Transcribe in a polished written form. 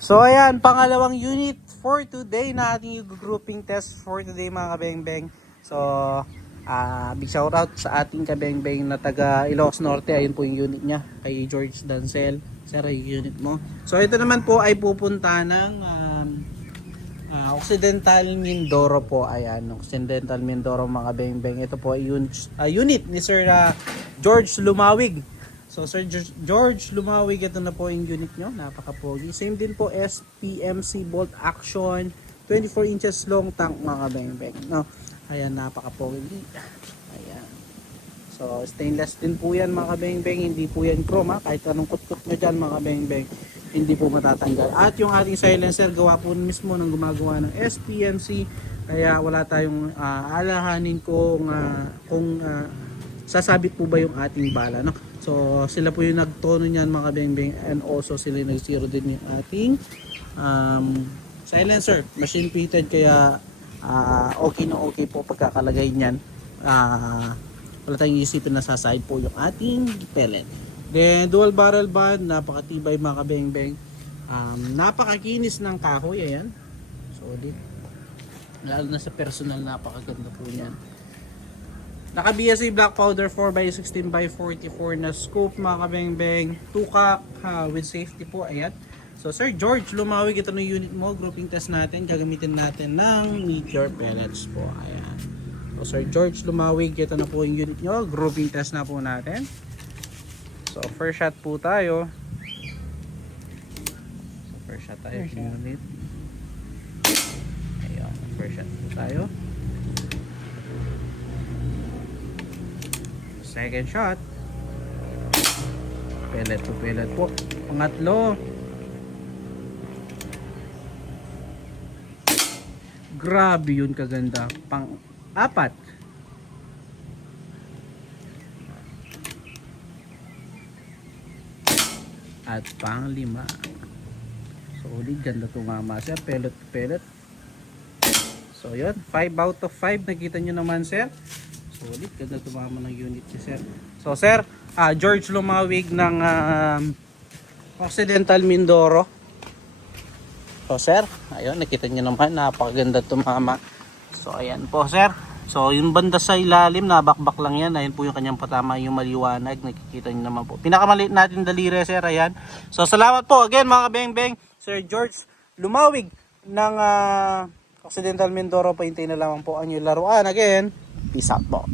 So ayan, pangalawang unit for today na ating grouping test for today mga kabeng-beng. So big shout out sa ating kabeng-beng na taga Ilocos Norte. Ayun po yung unit niya kay George Dancel. Sir, yung unit mo. So ito naman po ay pupunta ng Occidental Mindoro po. Ayan, Occidental Mindoro mga kabeng-beng. Ito po ay unit ni Sir George Lumawig. So Sir George Lumawig, ito na po yung unit nyo, napaka-pogi. Same din po SPMC bolt action, 24 inches long tank mga kabeng-beng. No? Ayan, napaka-pogi. Ayan. So stainless din po yan mga kabeng-beng, hindi po yan chrome ha. Kahit anong kutkot nyo dyan mga kabeng-beng, hindi po matatanggal. At yung ating silencer, gawa po mismo ng gumagawa ng SPMC. Kaya wala tayong alahanin kung sasabit po ba yung ating bala. No? So sila po yung nagtono niyan mga kabeng-beng, and also sila yung nag-zero din yung ating silencer, machine fitted, kaya okay na okay po pagkakalagay niyan. Wala tayong isipin na saside po yung ating pellet. Then dual barrel band, napakatibay mga kabeng-beng, napakakinis ng kahoy. Ayan, solid, lalo na sa personal, napakaganda po niyan. Naka BSA black powder 4x16x44 na scope mga kabeng-beng, 2-cock with safety po. Ayan. So Sir George Lumawig, ito na unit mo. Grouping test natin, gagamitin natin ng Meteor pellets po. Ayan. So Sir George Lumawig, ito na po yung unit nyo. Grouping test na po natin. So first shot po tayo. So first shot tayo sa unit. Ayan, first shot po tayo. Second shot, pellet to pellet po. Pangatlo, grabe yun kaganda. Pang-apat, at pang-lima. Solid, ganda tumama siya, pellet to pellet. So yun, 5 out of 5, nakita nyo naman sir. Solid, ganda tumama ng unit si sir. So sir, George Lumawig ng Occidental Mindoro. So sir, ayun, nakita nyo naman, napakaganda tumama. So ayan po sir. So yung banda sa ilalim, nabakbak lang yan. Ayun po yung kanyang patama, yung maliwanag, nakikita nyo naman po. Pinakamaliit natin daliri sir, ayan. So salamat po again mga kabeng-beng, Sir George Lumawig ng Occidental Mindoro. Pahintayin na lamang po ang inyong laruan. Again, peace out po.